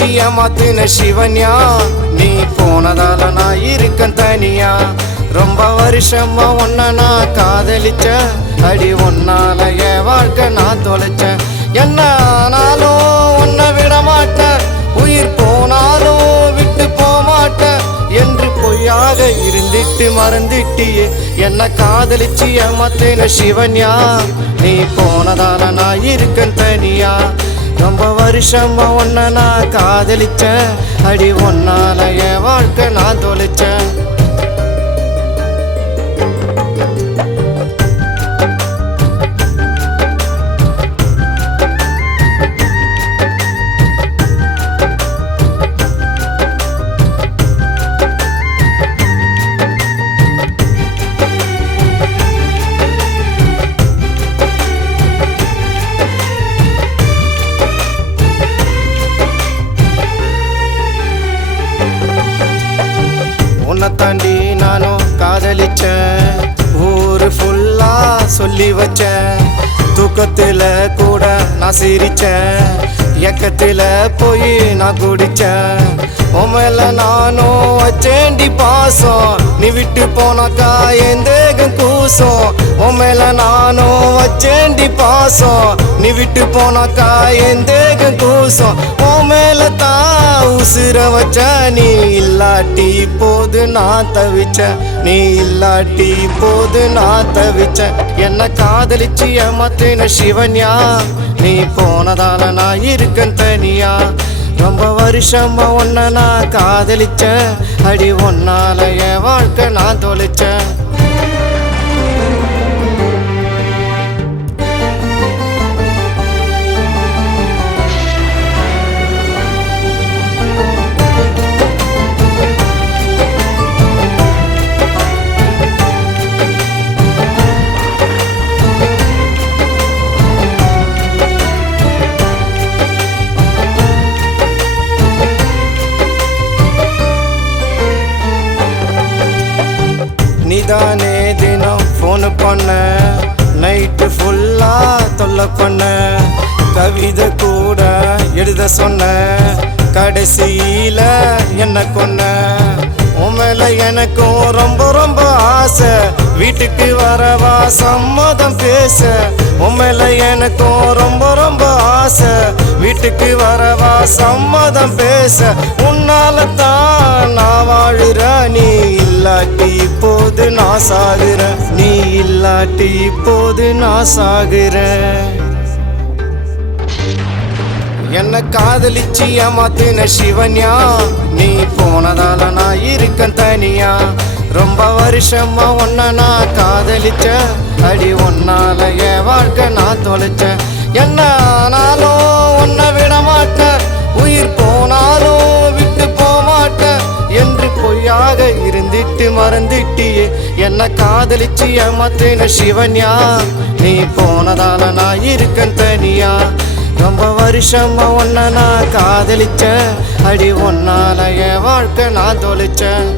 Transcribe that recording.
காதலிச்சு ஏமாத்தின சிவன்யா, நீ போனதால நான் இருக்கேன் தனியா. ரொம்ப வருஷமா உன்னை நான் காதலிச்ச, அடி உன்னால என் வாழ்க்கை நான் தொலைச்சேன். என்ன ஆனாலும் உன்னை விட மாட்டேன், உயிர் போனாலும் விட்டு போமாட்டேன் என்று பொய்யாக இருந்துட்டு மறந்துட்டியே. என்ன காதலிச்சு ஏமாத்தின சிவன்யா, நீ போனதால நான் இருக்கேன் தனியா. ரொம்ப வருஷமா உன்னை நான் காதலிச்சேன், அடி உன்னால என் வாழ்க்கை நான் தொலைச்சேன். உன்னை தாண்டி நானும் காதலிச்சேன், ஊரு ஃபுல்லா சொல்லி வச்சேன். தூக்கத்துல கூட நான் சிரிச்சேன், இயக்கத்துல போய் நான் குடிச்சேன். உண்மையில நானும் வச்சேண்டி பாசம், நீ விட்டு போனாக்கா என் தேகம் கூசும். உண்மையில நானும் வச்சேண்டி பாசம், நீ விட்டு போனாக்கா என் தேகம் கூசும். உண்மையில தான் உசுர வச்ச, நீ இல்லாட்டி போது நான் தவிச்சேன், நீ இல்லாட்டி போது நான் தவிச்சேன். என்ன காதலிச்சு ஏமாத்தின சிவன்யா, நீ போனதால நான் இருக்கேன் தனியா. ரொம்ப வருஷமா உன்னை நான் காதலிச்சேன், அடி உன்னால என் வாழ்க்கை நான் தொலைச்சேன். நீதானே தினம் ஃபோனு பண்ண, நைட்டு ஃபுல்லா தொல்லை பண்ண. கவிதை கூட எழுத சொன்ன, கடைசியில என்ன கொன்ன. உண்மையில எனக்கும் ரொம்ப ரொம்ப ஆசை, வீட்டுக்கு வரவா சம்மதம் பேச. உண்மையில எனக்கும் ரொம்ப ரொம்ப ஆசை, வீட்டுக்கு வரவா சம்மதம் பேச. உன்னால தான் நான் வாழுற, நீ இல்லாட்டி இப்போது நான் சாகுறேன், நீ இல்லாட்டி இப்போது நான் சாகுறேன். என்ன காதலிச்சு ஏமாத்தின சிவன்யா, நீ போனதால நான் இருக்கேன் தனியா. ரொம்ப வருஷமா உன்னை நான் காதலிச்ச, அடி உன்னால என் வாழ்க்கை நான் தொலைச்சேன். என்ன ஆனாலும் உன்னை விட மாட்டேன், உயிர் போனாலும் விட்டு போமாட்டேன் என்று பொய்யாக இருந்துட்டு மறந்துட்டியே. என்ன காதலிச்சு ஏமாத்தின சிவன்யா, நீ போனதால நான் இருக்கேன் தனியா. ரொம்ப வருஷமா உன்னை நான் காதலிச்சேன், அடி உன்னால என் வாழ்க்கை நான் தொலைச்சேன்.